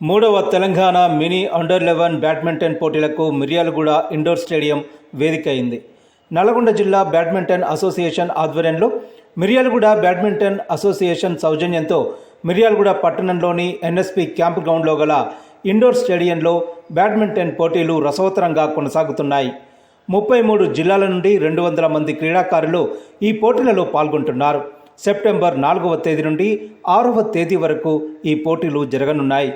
మూడవ Telangana mini అండర్-11 badminton పోటీలకు Miryalaguda indoor stadium వేదిక అయింది. నల్గొండ జిల్లా బ్యాడ్మింటన్ అసోసియేషన్ ఆధ్వర్యంలో మిర్యాలగూడ బ్యాడ్మింటన్ అసోసియేషన్ సౌజన్యంతో మిర్యాలగూడ పట్టణంలోని ఎన్ఎస్పి క్యాంప్ గ్రౌండ్లో గల ఇండోర్ స్టేడియంలో బ్యాడ్మింటన్ పోటీలు రసవత్తరంగా కొనసాగుతున్నాయి. 33 జిల్లాల నుండి 200 మంది క్రీడాకారులు ఈ పోటీలలో పాల్గొంటున్నారు. సెప్టెంబర్ 4వ తేదీ నుండి 6వ తేదీ వరకు ఈ పోటీలు జరగనున్నాయి.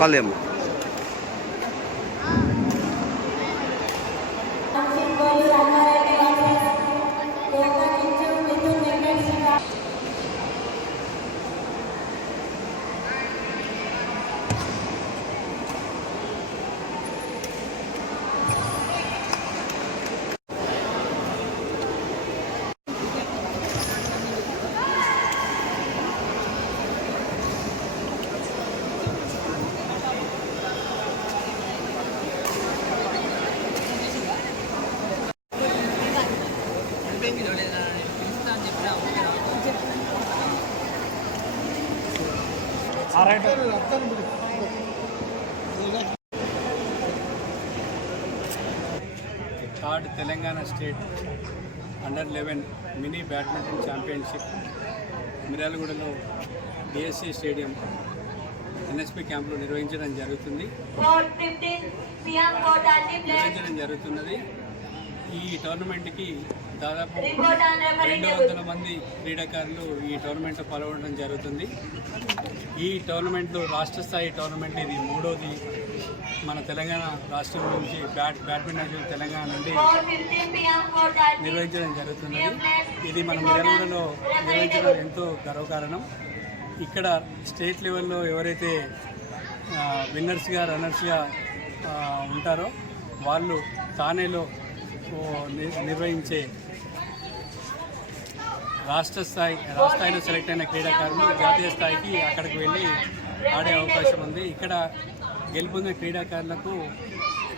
Kalem. థర్డ్ తెలంగాణ స్టేట్ అండర్-11 మినీ బ్యాడ్మింటన్ ఛాంపియన్షిప్ మిర్యాలగూడలో డిఎస్సి స్టేడియం ఎన్ఎస్పి క్యాంపులో నిర్వహించడం జరుగుతున్నది. ఈ టోర్నమెంట్కి దాదాపు 200 మంది క్రీడాకారులు ఈ టోర్నమెంట్లో పాల్గొనడం జరుగుతుంది. ఈ టోర్నమెంట్లో రాష్ట్ర స్థాయి టోర్నమెంట్ ఇది మూడోది. మన తెలంగాణ రాష్ట్రం నుంచి బ్యాడ్మింటన్ తెలంగాణ నుండి నిర్వహించడం జరుగుతున్నది. ఇది మన మిర్యాలగూడలో నిర్వహించడం ఎంతో గర్వకారణం. ఇక్కడ స్టేట్ లెవెల్లో ఎవరైతే విన్నర్స్గా రన్నర్స్గా ఉంటారో వాళ్ళు తానేలో నిర్వహించే రాష్ట్రస్థాయిలో సెలెక్ట్ అయిన క్రీడాకారులు జాతీయ స్థాయికి అక్కడికి వెళ్ళి ఆడే అవకాశం ఉంది. ఇక్కడ గెలుపొందిన క్రీడాకారులకు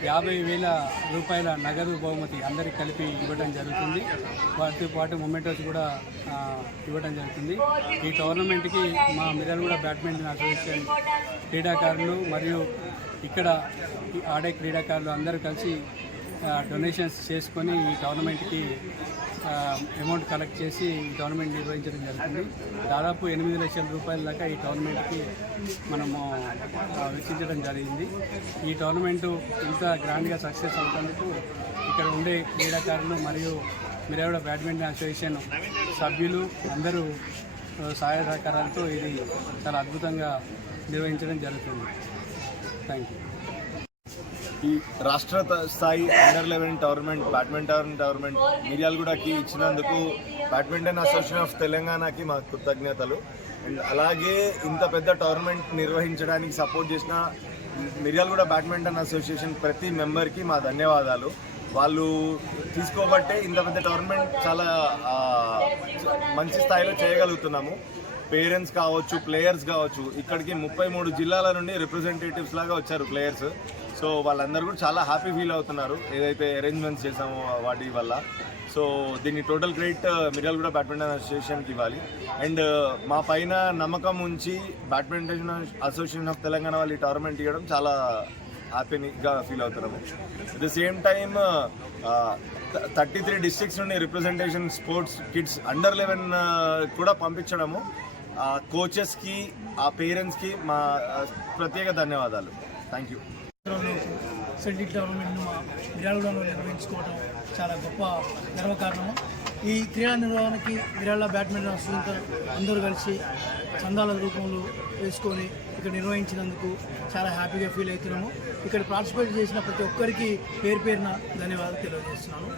50,000 రూపాయల నగదు బహుమతి అందరికి కలిపి ఇవ్వడం జరుగుతుంది. వాటితో పాటు మొమెంటోస్ కూడా ఇవ్వడం జరుగుతుంది. ఈ టోర్నమెంట్కి మా మిర్యాలగూడ బ్యాడ్మింటన్ అసోసియేషన్ క్రీడాకారులు మరియు ఇక్కడ ఆడే క్రీడాకారులు అందరూ కలిసి డొనేషన్స్ చేసుకొని ఈ టోర్నమెంట్కి అమౌంట్ కలెక్ట్ చేసి ఈ టోర్నమెంట్ నిర్వహించడం జరుగుతుంది. దాదాపు 8 లక్షల రూపాయల దాకా ఈ టోర్నమెంట్కి మనము వెచ్చించడం జరిగింది. ఈ టోర్నమెంటు ఇంత గ్రాండ్గా సక్సెస్ అవుతున్నందుకు ఇక్కడ ఉండే క్రీడాకారులు మరియు మిర్యాలగూడ బ్యాడ్మింటన్ అసోసియేషన్ సభ్యులు అందరూ సహాయ సహకారాలతో ఇది చాలా అద్భుతంగా నిర్వహించడం జరుగుతుంది. Thank you. ఈ రాష్ట్ర స్థాయి అండర్-11 టోర్నమెంట్ బ్యాడ్మింటన్ టోర్నమెంట్ మిర్యాలగూడకి ఇచ్చినందుకు బ్యాడ్మింటన్ అసోసియేషన్ ఆఫ్ తెలంగాణకి మా కృతజ్ఞతలు. అండ్ అలాగే ఇంత పెద్ద టోర్నమెంట్ నిర్వహించడానికి సపోర్ట్ చేసిన మిర్యాలగూడ బ్యాడ్మింటన్ అసోసియేషన్ ప్రతి మెంబర్కి మా ధన్యవాదాలు. వాళ్ళు తీసుకోబట్టే ఇంత పెద్ద టోర్నమెంట్ చాలా మంచి స్థాయిలో చేయగలుగుతున్నాము. పేరెంట్స్ కావచ్చు, ప్లేయర్స్ కావచ్చు, ఇక్కడికి 33 జిల్లాల నుండి రిప్రజెంటేటివ్స్ లాగా వచ్చారు ప్లేయర్స్. సో వాళ్ళందరూ కూడా చాలా హ్యాపీ ఫీల్ అవుతున్నారు ఏదైతే అరేంజ్మెంట్స్ చేసామో వాటి వల్ల. సో దీన్ని టోటల్ క్రెడిట్ మిర్యాలగూడ బ్యాడ్మింటన్ అసోసియేషన్కి ఇవ్వాలి. అండ్ మా పైన నమ్మకం ఉంచి బ్యాడ్మింటన్ అసోసియేషన్ ఆఫ్ తెలంగాణ వాళ్ళు ఈ టోర్నమెంట్ ఇవ్వడం చాలా హ్యాపీగా ఫీల్ అవుతున్నాము. At the same time 33 districts నుండి రిప్రజెంటేషన్ స్పోర్ట్స్ కిడ్స్ అండర్-11 కూడా పంపించడము కోచెస్కి, ఆ పేరెంట్స్కి మా ప్రత్యేక ధన్యవాదాలు. Thank you. సెంట్రల్ టోర్నమెంట్ను మా మిర్యాలగూడలో నిర్వహించుకోవడం చాలా గొప్ప గర్వకారణము. ఈ క్రీడా నిర్వహణకి మిర్యాల బ్యాడ్మింటన్ అసోసియేషన్ అందరూ కలిసి చందాల రూపంలో వేసుకొని ఇక్కడ నిర్వహించినందుకు చాలా హ్యాపీగా ఫీల్ అవుతున్నాము. ఇక్కడ పార్టిసిపేట్ చేసిన ప్రతి ఒక్కరికి పేరు పేరున ధన్యవాదాలు తెలియజేస్తున్నాను.